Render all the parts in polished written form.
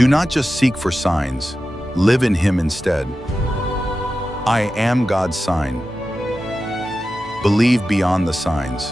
Do not just seek for signs, live in Him instead. I am God's sign. Believe beyond the signs.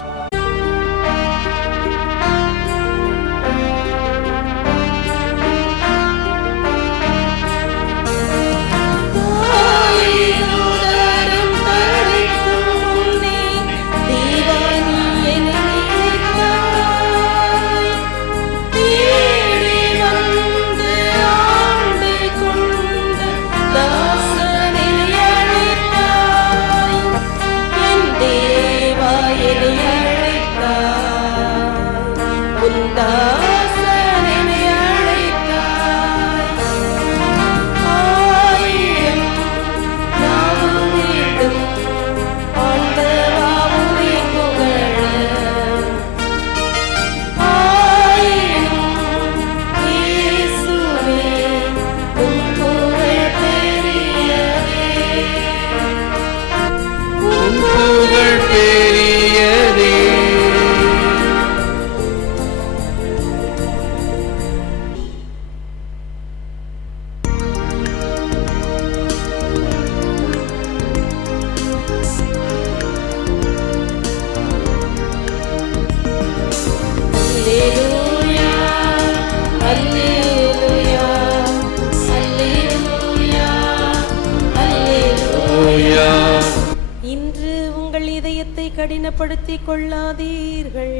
இன்று உங்கள் இதயத்தை கடினப்படுத்திக் கொள்ளாதீர்கள்,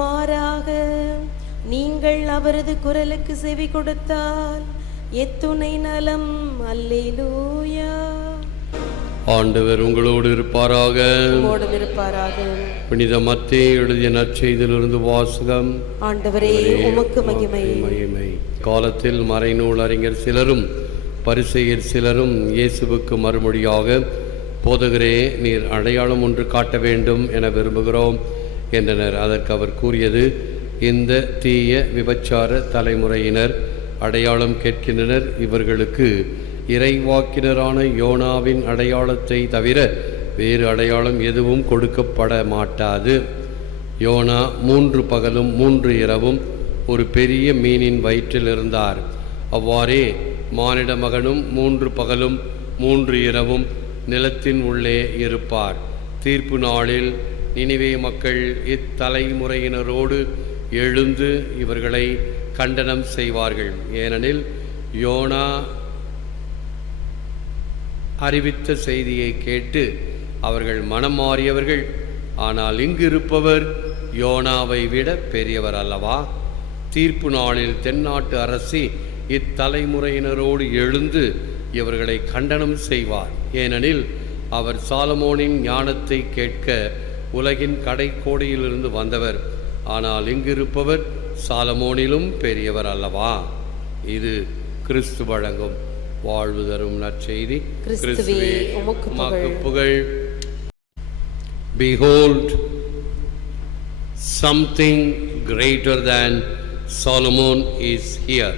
மாறாக நீங்கள் அவரது குரலுக்கு செவி கொடுத்தால் எத்துணை நலம். அல்லேலூயா. ஆண்டவர் உங்களோடு இருப்பாராக. புனித மத்தேயு எழுதிய நற்செய்தியிலிருந்து வாசகம். ஆண்டவரே உமக்கு மகிமை. காலத்தில் மறைநூல் அறிஞர் சிலரும் பரிசேயர் சிலரும் இயேசுவுக்கு மறுமொழியாக, போதகரே, நீர் அடையாளம் ஒன்று காட்ட வேண்டும் என விரும்புகிறோம் என்றனர். அதற்கு அவர் கூறியது, இந்த தீய விபச்சார தலைமுறையினர் அடையாளம் கேட்கின்றனர். இவர்களுக்கு இறைவாக்கினரான யோனாவின் அடையாளத்தை தவிர வேறு அடையாளம் எதுவும் கொடுக்கப்பட மாட்டாது. யோனா 3 பகலும் 3 இரவும் ஒரு பெரிய மீனின் வயிற்றில் இருந்தார். அவ்வாறே மானிட மகனும் 3 பகலும் 3 இரவும் நிலத்தின் உள்ளே இருப்பார். தீர்ப்பு நாளில் நினிவே மக்கள் இத்தலைமுறையினரோடு எழுந்து இவர்களை கண்டனம் செய்வார்கள். ஏனெனில் யோனா அறிவித்த செய்தியை கேட்டு அவர்கள் மனம் மாறியவர்கள். ஆனால் இங்கு இருப்பவர் யோனாவை விட பெரியவர் அல்லவா? தீர்ப்பு நாளில் தென்னாட்டு அரசி இத்தலைமுறையினரோடு எழுந்து இவர்களை கண்டனம் செய்வார். ஏனெனில் அவர் சாலமோனின் ஞானத்தை கேட்க உலகின் கடைக்கோடியிலிருந்து வந்தவர். ஆனால் இங்கிருப்பவர் சாலமோனிலும் பெரியவர் அல்லவா? இது கிறிஸ்து வழங்கும் வாழ்வு தரும் நற்செய்தி. கிறிஸ்துவே உமக்கு புகழ். Behold, something greater than Solomon is here.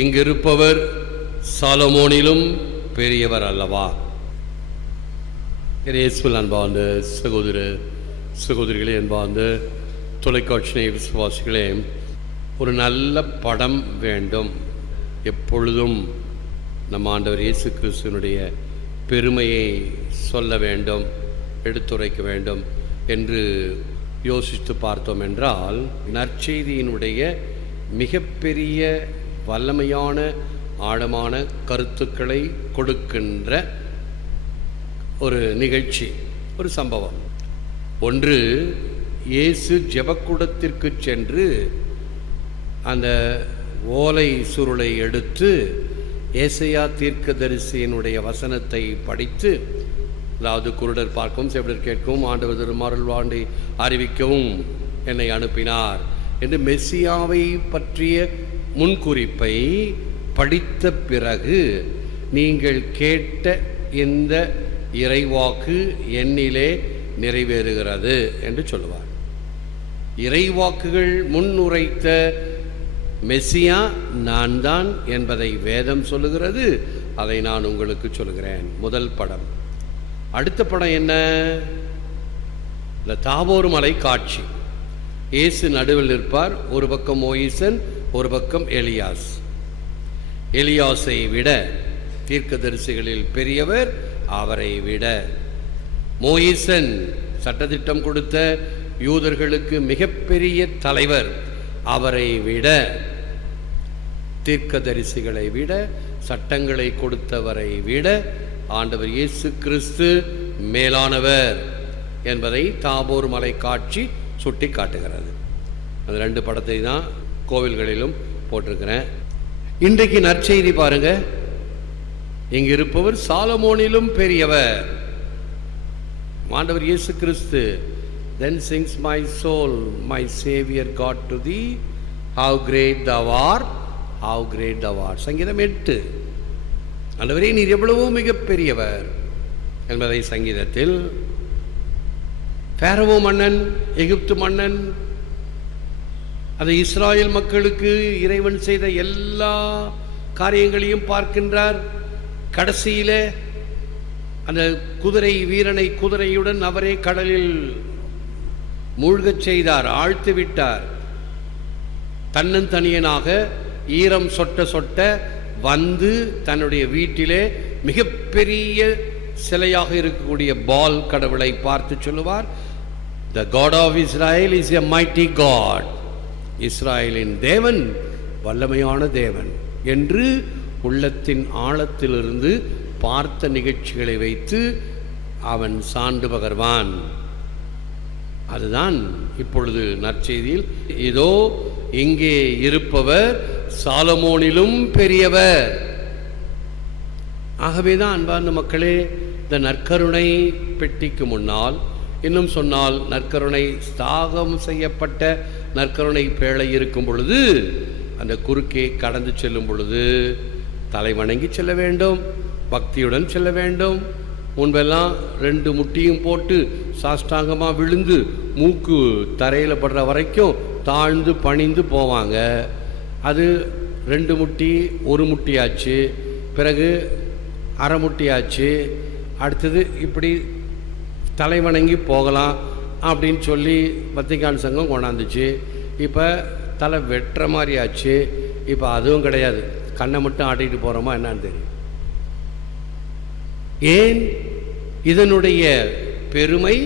இங்கிருப்பவர் சாலமோனிலும் பெரியவர் அல்லவா? இயேசுவில் அன்பார்ந்த சகோதர சகோதரிகளே, அன்பார்ந்த தொலைக்காட்சி விசுவாசிகளே, ஒரு நல்ல படம் வேண்டும். எப்பொழுதும் நம் ஆண்டவர் இயேசு கிறிஸ்துவினுடைய பெருமையை சொல்ல வேண்டும், எடுத்துரைக்க வேண்டும் என்று யோசித்து பார்த்தோம் என்றால், நற்செய்தியினுடைய மிகப்பெரிய வல்லமையான ஆழமான கருத்துக்களை கொடுக்கின்ற ஒரு நிகழ்ச்சி, ஒரு சம்பவம். ஒன்று, இயேசு ஜெபக்கூடத்திற்கு சென்று அந்த ஓலை சுருளை எடுத்து ஏசையா தீர்க்கதரிசியினுடைய வசனத்தை படித்து, அதாவது குருடர் பார்க்கவும் செவிடர் கேட்கவும் ஆண்டவர் திருமருள்வாண்டை அறிவிக்கவும் என்னை அனுப்பினார் என்று மெசியாவை பற்றிய முன்குறிப்பை படித்த பிறகு, நீங்கள் கேட்ட இந்த இறைவாக்கு என்னிலே நிறைவேறுகிறது என்று சொல்லுவார். இறைவாக்குகள் முன்னுரைத்த மெசியா நான் தான் என்பதை வேதம் சொல்லுகிறது. அதை நான் உங்களுக்கு சொல்கிறேன். முதல் படம். அடுத்த படம் என்ன? இந்த தாபோர் மலை காட்சி. இயேசு நடுவில் இருப்பார். ஒரு பக்கம் மோயிசன், ஒரு பக்கம் எலியாசை விட தீர்க்கதரிசிகளில் பெரியவர் அவரை விட. மோயிசன் சட்டதிட்டம் கொடுத்த யூதர்களுக்கு மிகப்பெரிய தலைவர் அவரை விட. தீர்க்கதரிசிகளை விட, சட்டங்களை கொடுத்தவரை விட ஆண்டவர் இயேசு கிறிஸ்து மேலானவர் என்பதை தாபோர் மலை காட்சி சுட்டி காட்டுகிறது. அந்த 2 படத்தை தான் கோவில்களிலும் போட்டிருக்கிறேன். இன்றைக்கு நற்செய்தி பாருங்க, இங்கு இருப்பவர் சாலமோனிலும் பெரியவர், ஆண்டவர் இயேசு கிறிஸ்து. Then sings my soul, my Savior God to thee, how great thou art, how great thou art. சங்கீதம் 8. ஆண்டவரே நீர் எவ்வளவோ மிகப்பெரியவர் என்பதை சங்கீதத்தில். பாரவோ மன்னன், எகிப்து மன்னன், அந்த இஸ்ராயேல் மக்களுக்கு இறைவன் செய்த எல்லா காரியங்களையும் பார்க்கின்றார். கடைசியிலே அந்த குதிரை வீரனை குதிரையுடன் அவரே கடலில் மூழ்கச் செய்தார், ஆழ்த்து விட்டார். தன்னந்தனியனாக ஈரம் சொட்ட சொட்ட வந்து தன்னுடைய வீட்டிலே மிகப்பெரிய சிலையாக இருக்கக்கூடிய பால் கடவுளை பார்த்து சொல்லுவார், The God of Israel is a mighty God. இஸ்ராயலின் தேவன் வல்லமையான தேவன் என்று உள்ளத்தின் ஆழத்திலிருந்து பார்த்த நிகழ்ச்சிகளை வைத்து அவன் சான்று பகர்வான். அதுதான் இப்பொழுது நற்செய்தியில், இதோ இங்கே இருப்பவர் சாலமோனிலும் பெரியவர். ஆகவேதான் அன்பார்ந்த மக்களே, இந்த நற்கருணை பெட்டிக்கு முன்னால், இன்னும் சொன்னால் நற்கருணை ஸ்தாகம் செய்யப்பட்ட நற்கருணை பேழை இருக்கும் பொழுது, அந்த குறுக்கே கடந்து செல்லும் பொழுது தலை வணங்கி செல்ல வேண்டும், பக்தியுடன் செல்ல வேண்டும். முன்பெல்லாம் 2 முட்டியும் போட்டு சாஷ்டாங்கமாக விழுந்து மூக்கு தரையில் படுற வரைக்கும் தாழ்ந்து பணிந்து போவாங்க. அது 2 முட்டி 1 முட்டியாச்சு, பிறகு அரை முட்டியாச்சு, அடுத்தது இப்படி தலை வணங்கி போகலாம் அப்படின்னு சொல்லி வத்திக்கான் சங்கம் கொண்டாந்துச்சு. இப்போ தலை வெட்டுற மாதிரி ஆச்சு. இப்போ அதுவும் கிடையாது, கண்ணை மட்டும் ஆட்டிகிட்டு போகிறோமா என்னான்னு தெரியும். ஏன்? இதனுடைய பெருமை,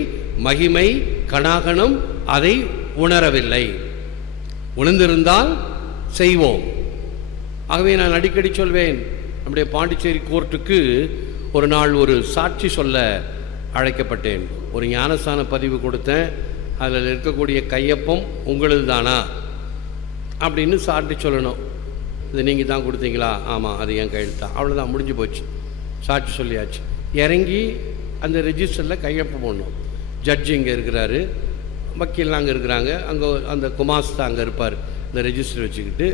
மகிமை, கணாகணம் அதை உணரவில்லை. உணர்ந்திருந்தால் செய்வோம். ஆகவே நான் அடிக்கடி சொல்வேன், நம்முடைய பாண்டிச்சேரி கோர்ட்டுக்கு ஒரு நாள் ஒரு சாட்சி சொல்ல அழைக்கப்பட்டேன். ஒரு ஞானஸ்தான பதிவு கொடுத்தேன். அதில் இருக்கக்கூடிய கையொப்பம் உங்களது தானா அப்படின்னு சாட்சி சொல்லணும். இது நீங்கள் தான் கொடுத்தீங்களா? ஆமாம், அது என் கையெழுத்தா. அவ்வளோதான், முடிஞ்சு போச்சு, சாட்சி சொல்லியாச்சு. இறங்கி அந்த ரெஜிஸ்டரில் கையொப்பம் போடணும். ஜட்ஜி இங்கே இருக்கிறாரு, வக்கீல்லாம் அங்கே இருக்கிறாங்க, அங்கே அந்த குமாஸ்தா அங்கே இருப்பார், இந்த ரெஜிஸ்டர் வச்சுக்கிட்டு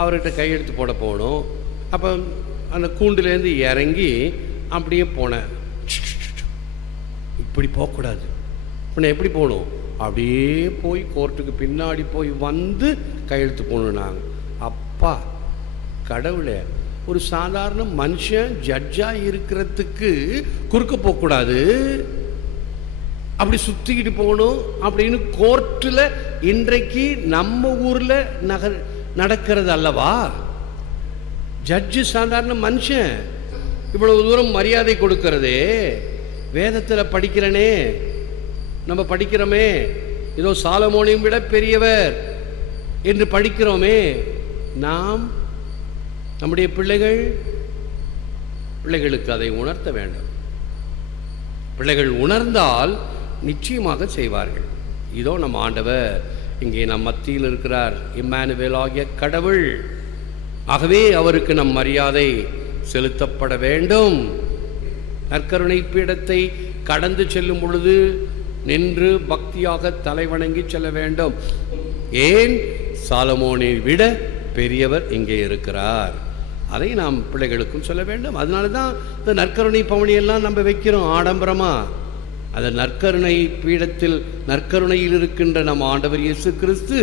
அவர்கிட்ட கையெழுத்து போட போகணும். அப்போ அந்த கூண்டுலேருந்து இறங்கி அப்படியே போனேன். இப்படி போகக்கூடாது. இப்போ நான் எப்படி போகணும்? அப்படியே போய் கோர்ட்டுக்கு பின்னாடி போய் வந்து கையெழுத்து போகணும். நாங்கள் அப்பா கடவுளே, ஒரு சாதாரண மனுஷன் ஜட்ஜாக இருக்கிறதுக்கு குறுக்க போகக்கூடாது, அப்படி சுற்றிக்கிட்டு போகணும் அப்படின்னு கோர்ட்டில் இன்றைக்கு நம்ம ஊரில் நடக்கிறது அல்லவா? ஜட்ஜு சாதாரண மனுஷன், இவ்வளவு தூரம் மரியாதை கொடுக்கறதே. வேதத்தில் படிக்கிறனே, நம்ம படிக்கிறோமே, ஏதோ சாலமோனையும் விட பெரியவர் என்று படிக்கிறோமே. நாம் நம்முடைய பிள்ளைகளுக்கு அதை உணர்த்த வேண்டும். பிள்ளைகள் உணர்ந்தால் நிச்சயமாக செய்வார்கள். இதோ நம் ஆண்டவர் இங்கே நம் மத்தியில் இருக்கிறார், இம்மானுவேல் ஆகிய கடவுள். ஆகவே அவருக்கு நம் மரியாதை செலுத்தப்பட வேண்டும். நற்கருணை பீடத்தை கடந்து செல்லும் பொழுது நின்று பக்தியாக தலைவணங்கி செல்ல வேண்டும். ஏன்? சாலமோனை விட பெரியவர் இங்கே இருக்கிறார். அதை நாம் பிள்ளைகளுக்கும் சொல்ல வேண்டும். அதனால தான் இந்த நற்கருணை பவனியெல்லாம் நம்ம வைக்கிறோம் ஆடம்பரமா. அந்த நற்கருணை பீடத்தில் நற்கருணையில் இருக்கின்ற நம் ஆண்டவர் இயேசு கிறிஸ்து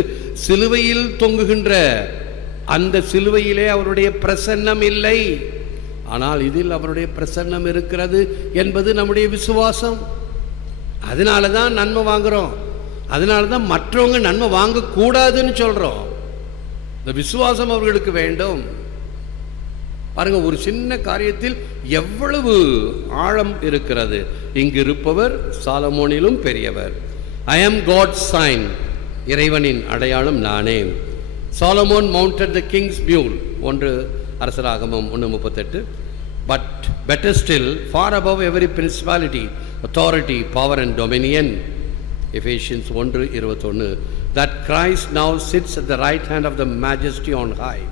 சிலுவையில் தொங்குகின்ற அந்த சிலுவையிலே அவருடைய பிரசன்னம் இல்லை, ஆனால் இதில் அவருடைய பிரசன்னம் இருக்கிறது என்பது நம்முடைய விசுவாசம். அதனால தான் நன்மை வாங்குறோம். அதனால தான் மற்றவங்க நன்மை வாங்கக்கூடாதுன்னு சொல்கிறோம். இந்த விசுவாசம் அவர்களுக்கு வேண்டும். பாருங்க, ஒரு சின்ன காரியத்தில் எவ்வளவு ஆழம் இருக்கிறது. இங்கு இருப்பவர் சாலமோனிலும் பெரியவர். ஐ ஆம் காட்ஸ் சைன், இறைவனின் அடையாளம் நானே. Solomon mounted the king's mule, 1 அரசராகமம் 1:38. But better still, far above every principality, authority, power and dominion, Ephesians 1:21, that Christ now sits at the right hand of the majesty on high.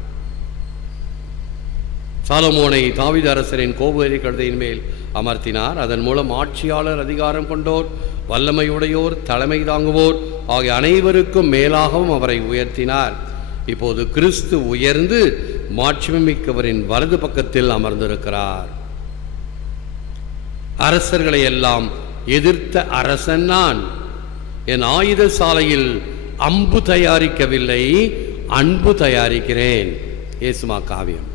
சாலமோனை தாவீது அரசரின் கோபுர கழுதையின் மேல் அமர்த்தினார். அதன் மூலம் ஆட்சியாளர், அதிகாரம் கொண்டோர், வல்லமையுடையோர், தலைமை தாங்குவோர் ஆகிய அனைவருக்கும் மேலாகவும் அவரை உயர்த்தினார். இப்போது கிறிஸ்து உயர்ந்து மாட்சிமிக்கவரின் வலது பக்கத்தில் அமர்ந்திருக்கிறார். அரசர்களை எல்லாம் எதிர்த்த அரசன் நான். என் ஆயுத சாலையில் அம்பு தயாரிக்கவில்லை, அன்பு தயாரிக்கிறேன். இயேசுமா காவியம்.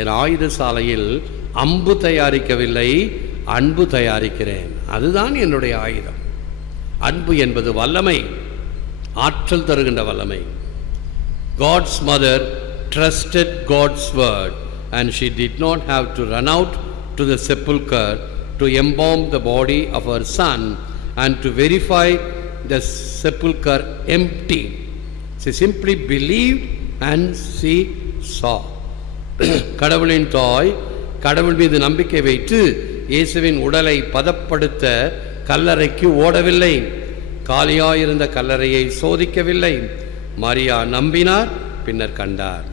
என் ஆயுத சாலையில் அம்பு தயாரிக்கவில்லை, அன்பு தயாரிக்கிறேன். அதுதான் என்னுடைய ஆயுதம். அன்பு என்பது வல்லமை, ஆற்றல் தருகின்ற வல்லமை. God's mother trusted God's word and she did not have to run out to the sepulchre to embalm the body of her son and to verify the sepulchre empty. She simply believed and she saw. கடவுளின் தாய் கடவுள் மீது நம்பிக்கை வைத்து இயேசுவின் உடலை பதப்படுத்த கல்லறைக்கு ஓடவில்லை. காலியாயிருந்த கல்லறையை சோதிக்கவில்லை. மரியா நம்பினார், பின்னர் கண்டார்.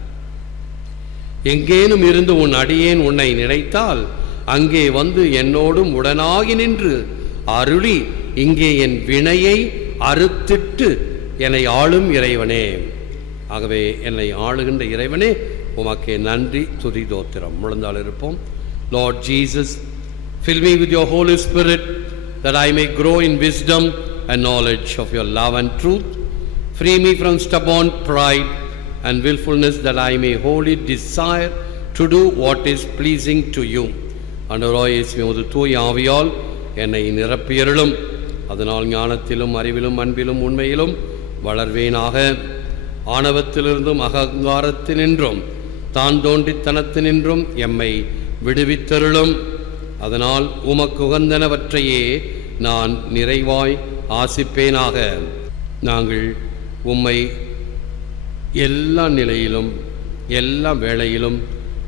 எங்கேனும் இருந்து உன் அடியேன் உன்னை நினைத்தால் அங்கே வந்து என்னோடும் உடனாகி நின்று அருளி இங்கே என் வினையை அறுத்திட்டு என்னை ஆளும் இறைவனே. ஆகவே என்னை ஆளுகின்ற இறைவனே, உமக்கே நன்றி, துதி, தோத்திரம். முழந்தாள் இருப்போம். Lord Jesus, fill me with your Holy Spirit that I may grow in wisdom and knowledge of your love and truth. Free me from stubborn pride and willfulness that I may wholly desire to do what is pleasing to you. ஆண்டவராகிய இயேசுவே, உமது தூய ஆவியால் என்னை நிரப்பியருளும். அதனால் ஞானத்திலும் அறிவிலும் அன்பிலும் உண்மையிலும் வளர்வேனாக. ஆணவத்திலிருந்தும் அகங்காரத்தினின்றும் தான் தோன்றித்தனத்தினின்றும் எம்மை விடுவித்தருளும். அதனால் உமக்கு உகந்தனவற்றையே நான் நிறைவாய் ஆசிப்பேனாக. நாங்கள் உம்மை எல்லா நிலையிலும் எல்லா வேளையிலும்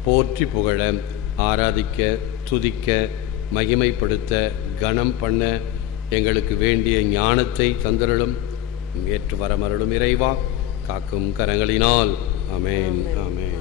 போற்றி புகழ, ஆராதிக்க, துதிக்க, மகிமைப்படுத்த, கனம் பண்ண எங்களுக்கு வேண்டிய ஞானத்தை தந்தருளும். ஏற்று வரமருளும் இறைவா, காக்கும் கரங்களினால். ஆமென், ஆமென்.